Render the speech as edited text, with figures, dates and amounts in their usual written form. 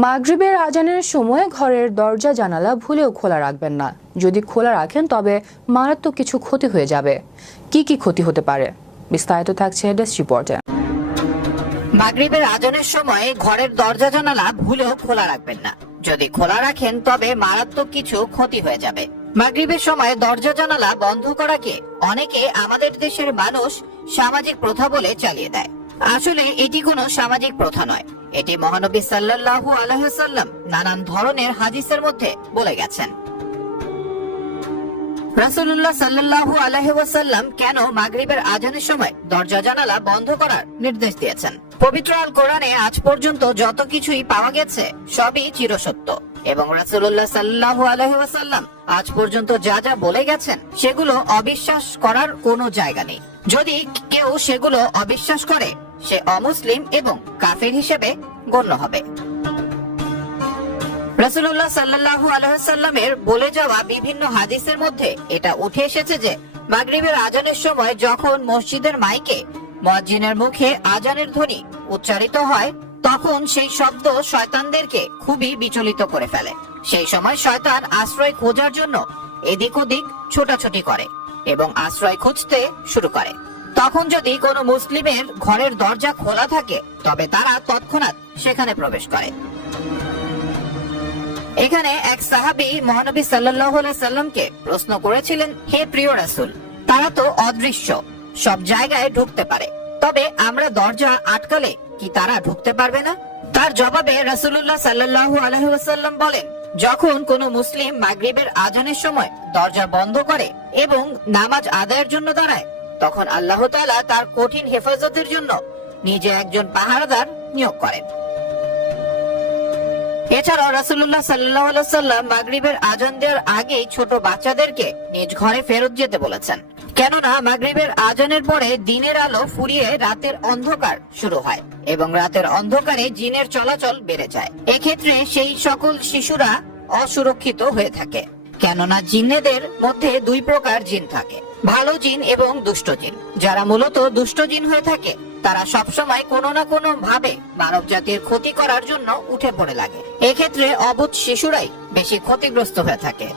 মাগরিবের আজানের সময় ঘরের দরজা জানালা ভুলেও খোলা রাখবেন না। যদি খোলা রাখেন তবে মারাত্মক কিছু ক্ষতি হয়ে যাবে। কি কি ক্ষতি হতে পারে, বিস্তারিত থাকছে ডেস্ক রিপোর্টে। মাগরিবের আজানের সময় ঘরের দরজা জানালা ভুলেও খোলা রাখবেন না। যদি খোলা রাখেন তবে মারাত্মক কিছু ক্ষতি হয়ে যাবে। মাগরিবের সময় দরজা জানালা বন্ধ করাকে অনেকে আমাদের দেশের মানুষ সামাজিক প্রথা বলে চালিয়ে দেয়। আসলে এটি কোনো সামাজিক প্রথা নয়, এটি মহানবী সাল্লাল্লাহু আলাইহি ওয়াসাল্লাম নানান ধরনের হাদিসের মধ্যে বলে গেছেন। রাসূলুল্লাহ সাল্লাল্লাহু আলাইহি ওয়াসাল্লাম কেন মাগরিবের আজানের সময় দরজা জানালা বন্ধ করার নির্দেশ দিয়েছেন? পবিত্র আল কোরআনে আজ পর্যন্ত যত কিছুই পাওয়া গেছে সবই চিরসত্য, এবং রাসূলুল্লাহ সাল্লাল্লাহু আলাইহি ওয়াসাল্লাম আজ পর্যন্ত যা যা বলে গেছেন সেগুলো অবিশ্বাস করার কোনো জায়গা নেই। যদি কেউ সেগুলো অবিশ্বাস করে সে অমুসলিম এবং কাফের হিসেবে গণ্য হবে। রাসূলুল্লাহ সাল্লাল্লাহু আলাইহি ওয়াসাল্লামের বলে যাওয়া বিভিন্ন হাদিসের মধ্যে এটা উঠে এসেছে যে মাগরিবের আজানের সময় যখন মসজিদের মাইকে মুয়াজ্জিনের মুখে আজানের ধ্বনি উচ্চারিত হয় তখন সেই শব্দ শয়তানদেরকে খুবই বিচলিত করে ফেলে। সেই সময় শয়তান আশ্রয় খোঁজার জন্য এদিক ওদিক ছোটাছুটি করে এবং আশ্রয় খুঁজতে শুরু করে। তখন যদি কোনো মুসলিমের ঘরের দরজা খোলা থাকে তবে তারা তৎক্ষণাৎ সেখানে প্রবেশ করে। এখানে এক সাহাবী মহানবী সাল্লাল্লাহু আলাইহি সাল্লামকে প্রশ্ন করেছিলেন, হে প্রিয় রাসূল, তারা তো অদৃশ্য, সব জায়গায় ঢুকতে পারে, তবে আমরা দরজা আটকালে কি তারা ঢুকতে পারবে না? তার জবাবে রাসূলুল্লাহ সাল্লাল্লাহু আলাইহি ওয়াসাল্লাম বলেন, যখন কোনো মুসলিম মাগরিবের আজানের সময় দরজা বন্ধ করে এবং নামাজ আদায়ের জন্য দাঁড়ায় তখন আল্লাহ তাআলা তার কঠিন হেফাজতের জন্য নিজে একজন পাহারাদার নিয়োগ করেন। এছাড়াও রাসূলুল্লাহ সাল্লাল্লাহু আলাইহি ওয়াসাল্লাম মাগরিবের আজান দেওয়ার আগেই ছোট বাচ্চাদেরকে নিজ ঘরে ফেরত যেতে বলেছেন, কেননা মাগরিবের আজানের পরে দিনের আলো ফুরিয়ে রাতের অন্ধকার শুরু হয় এবং রাতের অন্ধকারে জিনের চলাচল বেড়ে যায়। এক্ষেত্রে সেই সকল শিশুরা অসুরক্ষিত হয়ে থাকে, কেননা জিন্নেদের মধ্যে দুই প্রকার জিন থাকে, ভালো জিন এবং দুষ্ট জিন। যারা মূলত দুষ্ট জিন হয়ে থাকে তারা সবসময় কোনো না কোনো ভাবে মানব জাতির ক্ষতি করার জন্য উঠে পড়ে লাগে। এক্ষেত্রে অবুঝ শিশুরাই বেশি ক্ষতিগ্রস্ত হয়ে থাকে।